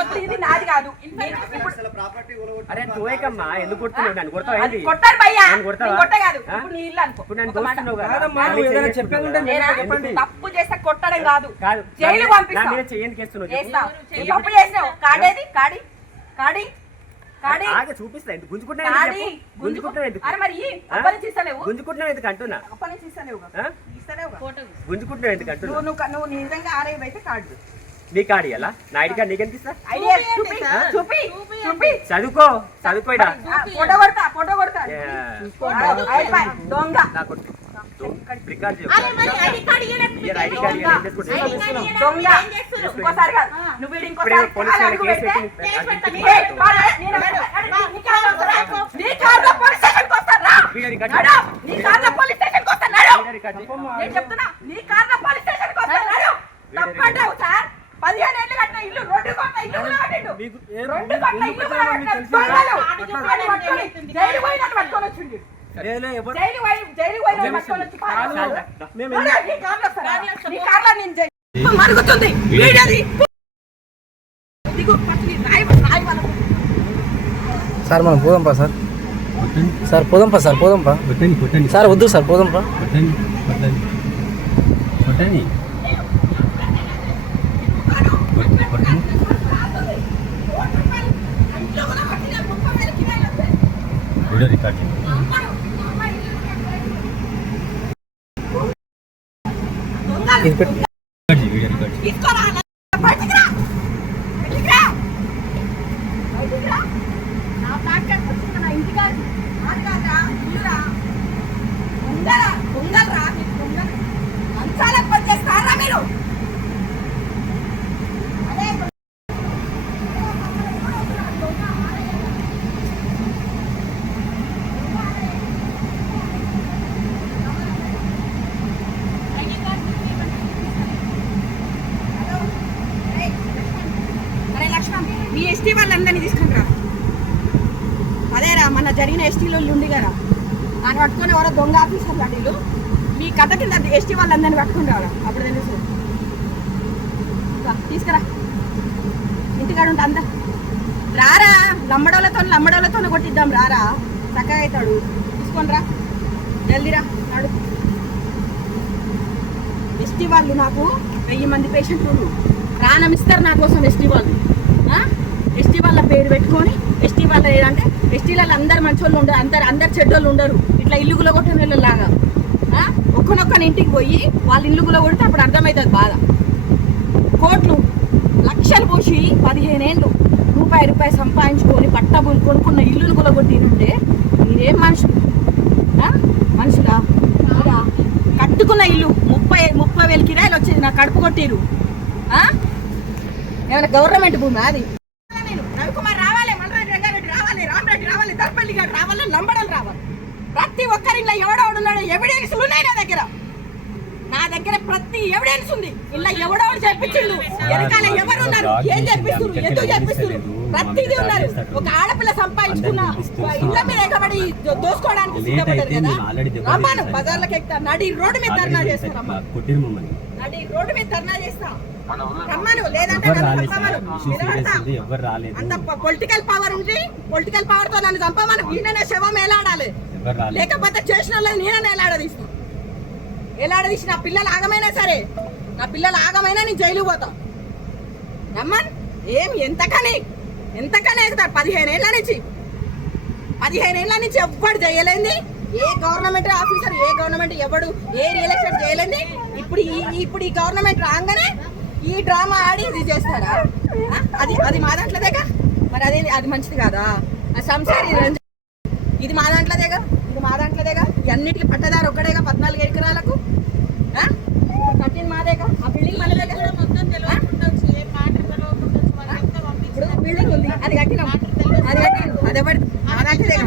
ఇది నాది కాదు. అరే నువ్వేకమ్మా ఎందుకు కొడుతున్నావు? నన్ను కొడతావు ఏంటి? కొట్టారు భయ్యా. కొట్టగాదు. ఇప్పుడు నీ ఇల్లు అనుకో. ఇప్పుడు నన్ను దోస్తున్నావు కదా. తప్పు చేస్తే కొట్టడం కాదు, కాదు జైలు పంపిస్తా. చెయ్యని కేస్తున్నావు. తప్పు చేసినావు. కాడేది కాడి కాడి కాడి చూపిస్తా. గుంజుకుంటున్నా అరే మరి అప్పని ఇస్తలేవు. గుంజుకుంటున్నావు ఎందుకు అంటున్నా? అప్పని ఇస్తలేవు గుంజుకుంటున్నావు ఎందుకు అంటున్నా? నువ్వు నిజంగా ఆరేవి అయితే కార్డు నీ కాడి ఎలా నా ఐడి కార్డు నీకెందుకు చదువుకో చదువుకోడా ఫోటో కొడతా దొంగ ఇంకోసారి కాదు నువ్వు చెప్తున్నా నీ కార్ల పోలీస్ స్టేషన్ తప్పంటావు సార్. 15 ఏళ్ళు కట్టిన ఇల్లు రోడ్డు కొట్ట ఇల్లు జైలు పోయినట్టు పట్టుకొని వచ్చింది. మరుగుతుంది సార్ మనం పోదాంపా సార్. సార్ పోదాంపా సార్ పోదాంపా సార్. వద్దు సార్ పోదాంపా. ఇది పెట్టి మీ ఎస్టీ వాళ్ళందరినీ తీసుకుంటారా? అదేరా మన జరిగిన ఎస్టీలో ఉండి కదా దాన్ని పట్టుకొని ఎవరో దొంగ ఆఫీసర్లు అడిలు మీ కథ కింద ఎస్టీ వాళ్ళందరినీ పట్టుకుని రావడం అప్పుడు తెలుసు. తీసుకురా ఇంటికాడ ఉంటా అంతా రారా. లంబడోళ్ళతో కొట్టిద్దాం రారా. చక్కగా అవుతాడు. తీసుకొని రా జల్దీరా నాడు. ఎస్టీ వాళ్ళు నాకు 1000 మంది పేషెంట్లు ప్రాణమిస్తారు నా కోసం. ఎస్టీ వాళ్ళు ఎస్టీ వాళ్ళ పేరు పెట్టుకొని ఎస్టీ వాళ్ళ ఏదంటే ఎస్టీలలో అందరు మంచోళ్ళు ఉండరు, అందరు చెడ్డోళ్ళు ఉండరు. ఇట్లా ఇల్లు గులగొట్టిన వాళ్ళలాగా ఒక్కనొక్కని ఇంటికి పోయి వాళ్ళ ఇల్లు గులగొడితే అప్పుడు అర్థమవుతుంది బాధ. కోట్లు లక్షలు పోసి 15 ఏళ్ళు రూపాయి సంపాదించుకొని పట్టబులు కొనుక్కున్న ఇల్లును గులగొట్టినంటే మీరేం మనుషులా? కట్టుకున్న ఇల్లు 30,000 కిరాయిలు వచ్చేది నా కడుపు కొట్టిరు. ఏమైనా గవర్నమెంట్ భూమి అది? రవికుమార్ రావాలి, మల్లారెడ్డి రంగారెడ్డి రావాలి, రామరెడ్డి రావాలి, దర్పల్లి గారు రావాలి, లంబడలు రావాలి. ప్రతి ఒక్కరి ఇలా ఎవడెవడున్నాడు ఎవిడెన్స్లు ఉన్నాయి నా దగ్గర ప్రతి ఎవిడెన్స్ ఉంది. ఇలా ఎవడెవడు చెప్పించిండు, వెనకాల ఎవరున్నారు, ఏం చెప్పిస్తున్నారు, ఎందుకు చెప్పిస్తున్నారు, ప్రతిదీ ఉన్నారు. ఒక ఆడపిల్ల సంపాదించుకున్న ఇళ్ళ మీద ఎగబడి దోసుకోవడానికి సిద్ధపడ్డారు కదా. రమ్మాను బజార్లకు ఎక్కుతా, నడి రోడ్డు మీద ధర్నా చేస్తాం, నడి రోడ్డు మీద ధర్నా చేస్తాం. రమ్మను, లేదంటే అంత పొలిటికల్ పవర్ ఉంది. పొలిటికల్ పవర్ తో నన్ను చంపమను. ఈయననే శవం ఎలాడాలి, లేకపోతే చేసిన వాళ్ళని నేననే ఎలాడదీస్తాను. ఎలాడదీసి నా పిల్లలు ఆగమైనా సరే, నా పిల్లలు ఆగమైనా నేను జైలు పోతాం. రమ్మన్ ఏం ఎంతకని ఎగుతారు. 15 ఏళ్ళ నుంచి ఎవ్వడు చేయలేంది. ఏ గవర్నమెంట్ ఆఫీసర్, ఏ గవర్నమెంట్ ఎవడు ఏ రియల్ ఎస్టేట్ చేయలేంది. ఇప్పుడు ఈ గవర్నమెంట్ రాగానే ఈ డ్రామా ఆడి ఇది చేస్తారా? అది మా దాంట్లోదేగా. మరి అది మంచిది కాదా? సంసారి ఇది మా దాంట్లోదేగా, అన్నిటికీ పట్టదారు ఒక్కడేగా. 14 ఎకరాలకు కట్టిన మాదేగా. ఆ బిల్డింగ్ మనదేగా. ఇప్పుడు బిల్డింగ్ ఉంది, అది కట్టినాం, అది ఎవరి మా దాంట్లోదేగా.